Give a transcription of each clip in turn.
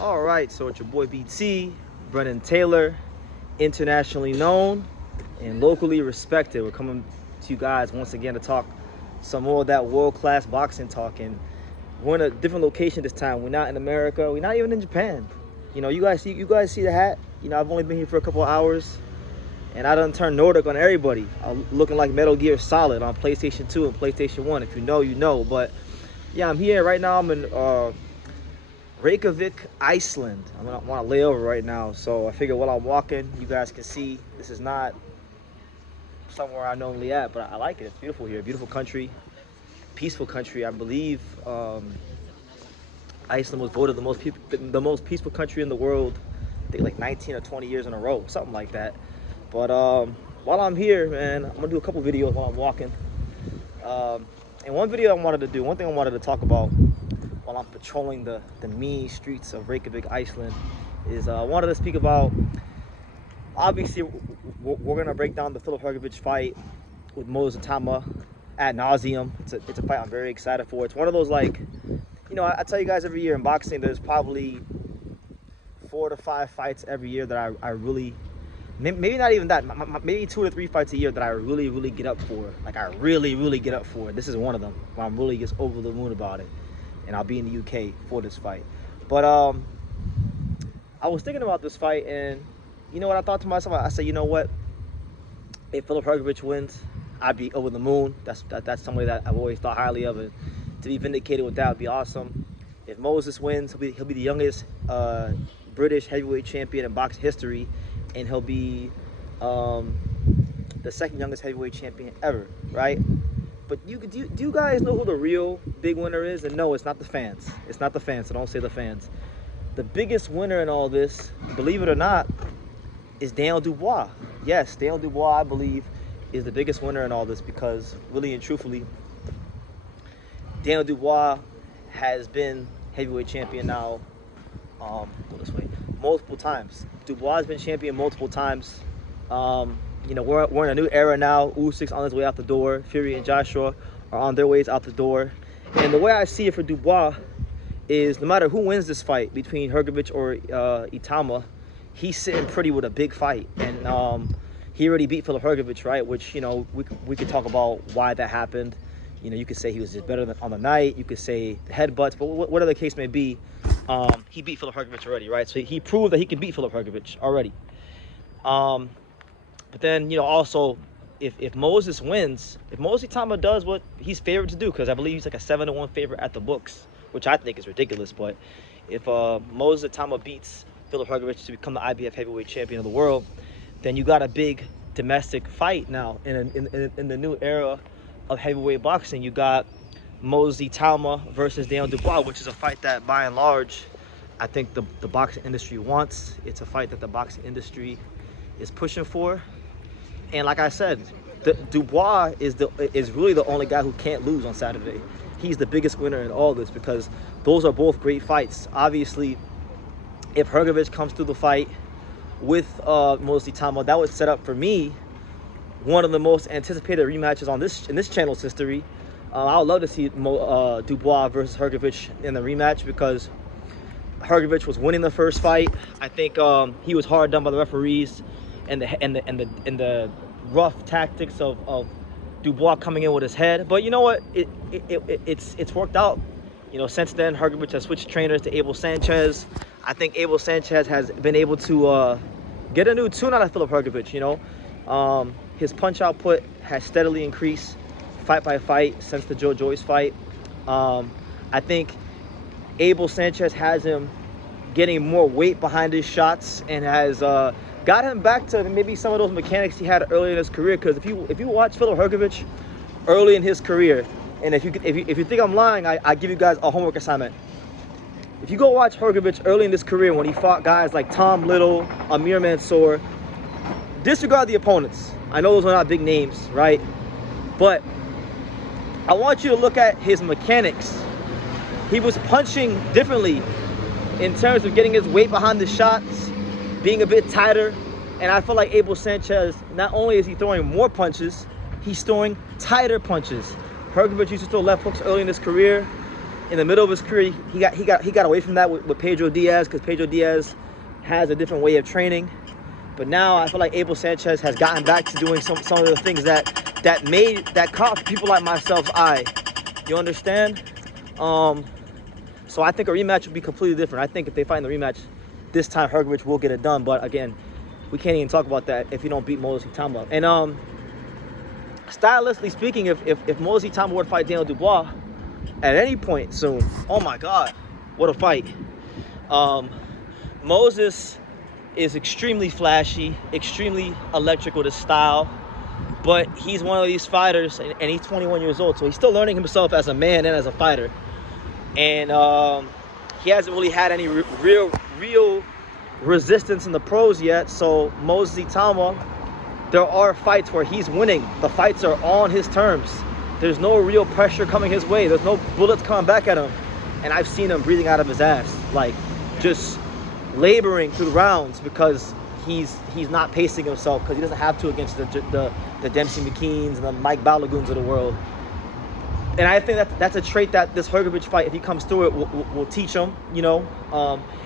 All right, so it's your boy BT, Brennan Taylor, internationally known and locally respected. We're coming to you guys once again to talk some more of that world-class boxing talk. And we're in a different location this time. We're not in America. We're not even in Japan. You guys see the hat. I've only been here for a couple of hours, and I done turned Nordic on everybody. I'm looking like Metal Gear Solid on PlayStation 2 and PlayStation 1. If you know, you know. But yeah, I'm here right now. I'm in Reykjavik, Iceland. I want to lay over right now, so I figure while I'm walking, you guys can see this is not somewhere I normally at, but I like it. It's beautiful here, beautiful country, peaceful country. I believe Iceland was voted the most peaceful country in the world. I think like 19 or 20 years in a row, something like that. But while I'm here, man, I'm gonna do a couple videos while I'm walking. And one thing I wanted to talk about while I'm patrolling the mean streets of Reykjavik, Iceland, is I wanted to speak about, obviously, we're going to break down the Filip Hrgovic fight with Moses Itauma ad nauseum. It's a fight I'm very excited for. It's one of those, like, I tell you guys every year in boxing, there's probably 4 to 5 fights every year that I really, maybe not even that, maybe 2 to 3 fights a year that I really, really get up for. Like, I really, really get up for. This is one of them where I'm really just over the moon about it. And I'll be in the UK for this fight. But I was thinking about this fight, and you know what I thought to myself? I said, you know what? If Filip Hrgovic wins, I'd be over the moon. That's somebody that I've always thought highly of, and to be vindicated with that would be awesome. If Moses wins, he'll be the youngest British heavyweight champion in boxing history, and he'll be the second youngest heavyweight champion ever, right? But do you guys know who the real big winner is? And no, it's not the fans. It's not the fans, so don't say the fans. The biggest winner in all this, believe it or not, is Daniel Dubois. Yes, Daniel Dubois, I believe, is the biggest winner in all this because, really and truthfully, Daniel Dubois has been heavyweight champion now, go this way, multiple times. Dubois has been champion multiple times. We're in a new era now. Usyk's on his way out the door. Fury and Joshua are on their ways out the door. And the way I see it for Dubois is no matter who wins this fight between Hrgovic or Itauma, he's sitting pretty with a big fight. And he already beat Filip Hrgovic, right? Which, we could talk about why that happened. You could say he was just better on the night. You could say the headbutts. But whatever the case may be, he beat Filip Hrgovic already, right? So he proved that he could beat Filip Hrgovic already. But then, also, if Moses wins, if Moses Itauma does what he's favored to do, because I believe he's like a 7-1 favorite at the books, which I think is ridiculous. But if Moses Itauma beats Filip Hrgovic to become the IBF heavyweight champion of the world, then you got a big domestic fight now in the new era of heavyweight boxing. You got Moses Itauma versus Daniel Dubois, which is a fight that, by and large, I think the boxing industry wants. It's a fight that the boxing industry is pushing for. And like I said, Dubois is really the only guy who can't lose on Saturday. He's the biggest winner in all this because those are both great fights. Obviously, if Hrgovic comes through the fight with Moses Itauma, that would set up for me one of the most anticipated rematches in this channel's history. I would love to see Dubois versus Hrgovic in the rematch because Hrgovic was winning the first fight. I think he was hard done by the referees and the rough tactics of Dubois coming in with his head. But you know what? It's worked out. Since then, Hrgovic has switched trainers to Abel Sanchez. I think Abel Sanchez has been able to get a new tune out of Filip Hrgovic. His punch output has steadily increased fight by fight since the Joe Joyce fight. I think Abel Sanchez has him getting more weight behind his shots and has got him back to maybe some of those mechanics he had early in his career. Because if you watch Filip Hrgovic early in his career, and if you think I'm lying, I give you guys a homework assignment. If you go watch Hrgovic early in his career when he fought guys like Tom Little, Amir Mansour, disregard the opponents. I know those are not big names, right? But I want you to look at his mechanics. He was punching differently in terms of getting his weight behind the shots, being a bit tighter. And I feel like Abel Sanchez, not only is he throwing more punches, he's throwing tighter punches. Hrgovic used to throw left hooks early in his career. in the middle of his career, he got away from that with Pedro Diaz, because Pedro Diaz has a different way of training. But now I feel like Abel Sanchez has gotten back to doing some of the things that caught people like myself's eye. You understand? So I think a rematch would be completely different. I think if they fight in the rematch this time, Hrgovic will get it done. But again, we can't even talk about that if you don't beat Moses Itauma. And stylistically speaking, if Moses Itauma were to fight Daniel Dubois at any point soon, oh my God, what a fight! Moses is extremely flashy, extremely electric with his style, but he's one of these fighters, and he's 21 years old, so he's still learning himself as a man and as a fighter. And he hasn't really had any real resistance in the pros yet. So Moses Itauma, there are fights where he's winning. The fights are on his terms. There's no real pressure coming his way. There's no bullets coming back at him. And I've seen him breathing out of his ass, like just laboring through the rounds, because he's not pacing himself, because he doesn't have to against the Dempsey McKeans and the Mike Baloguns of the world. And I think that's a trait that this Hrgovic fight, if he comes through it, will teach him, you know.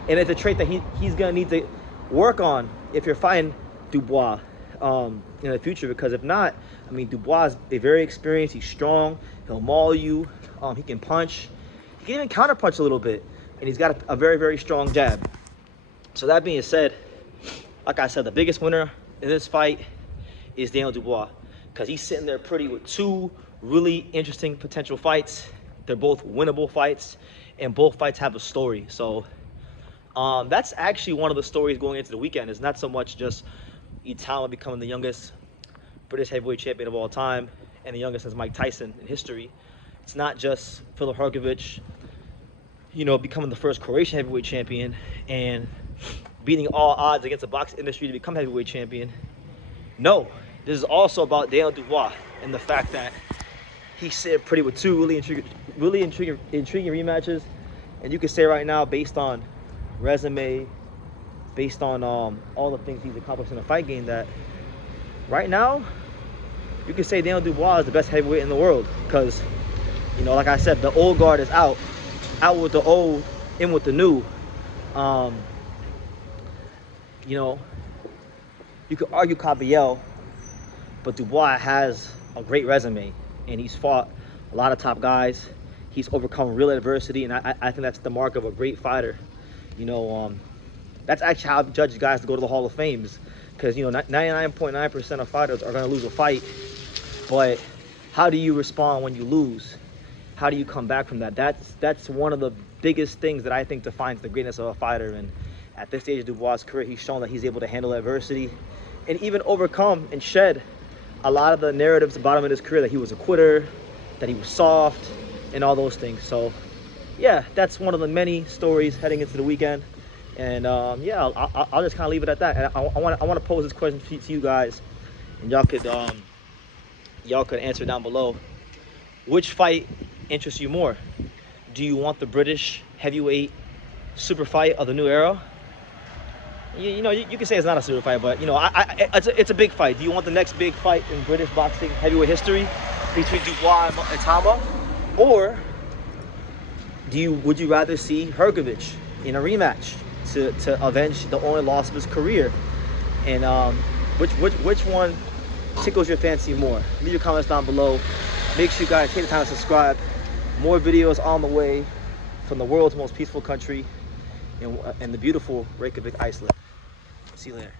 And it's a trait that he's going to need to work on if you're fighting Dubois in the future. Because if not, I mean, Dubois is very experienced. He's strong. He'll maul you. He can punch. He can even counterpunch a little bit. And he's got a very, very strong jab. So that being said, like I said, the biggest winner in this fight is Daniel Dubois, because he's sitting there pretty with two really interesting potential fights. They're both winnable fights, and both fights have a story. So that's actually one of the stories going into the weekend. It's not so much just Itauma becoming the youngest British heavyweight champion of all time and the youngest as Mike Tyson in history. It's not just Filip Hrgovic, you know, becoming the first Croatian heavyweight champion and beating all odds against the boxing industry to become heavyweight champion. No, this is also about Daniel Dubois and the fact that he's sitting pretty with two really intriguing rematches. And you can say right now, based on resume, based on all the things he's accomplished in the fight game, that right now you can say Daniel Dubois is the best heavyweight in the world. Because, you know, like I said, the old guard is out with the old, in with the new. You know, you could argue Caballel, but Dubois has a great resume, and he's fought a lot of top guys. He's overcome real adversity, and I think that's the mark of a great fighter. You know, that's actually how I've judged guys to go to the Hall of Fames, because, you know, 99.9% of fighters are going to lose a fight, but how do you respond when you lose? How do you come back from that? That's one of the biggest things that I think defines the greatness of a fighter. And at this stage of Dubois' career, he's shown that he's able to handle adversity and even overcome and shed a lot of the narratives about him in his career, that he was a quitter, that he was soft, and all those things. So yeah, that's one of the many stories heading into the weekend. And yeah, I'll just kind of leave it at that. And I want to pose this question to you guys, and y'all could answer down below. Which fight interests you more? Do you want the British heavyweight super fight of the new era? You know, you can say it's not a super fight, but, you know, it's a big fight. Do you want the next big fight in British boxing heavyweight history between Dubois and Itauma? Or would you rather see Hrgovic in a rematch to avenge the only loss of his career? And which one tickles your fancy more? Leave your comments down below. Make sure you guys take the time to subscribe. More videos on the way from the world's most peaceful country, in the beautiful Reykjavik, Iceland. See you later.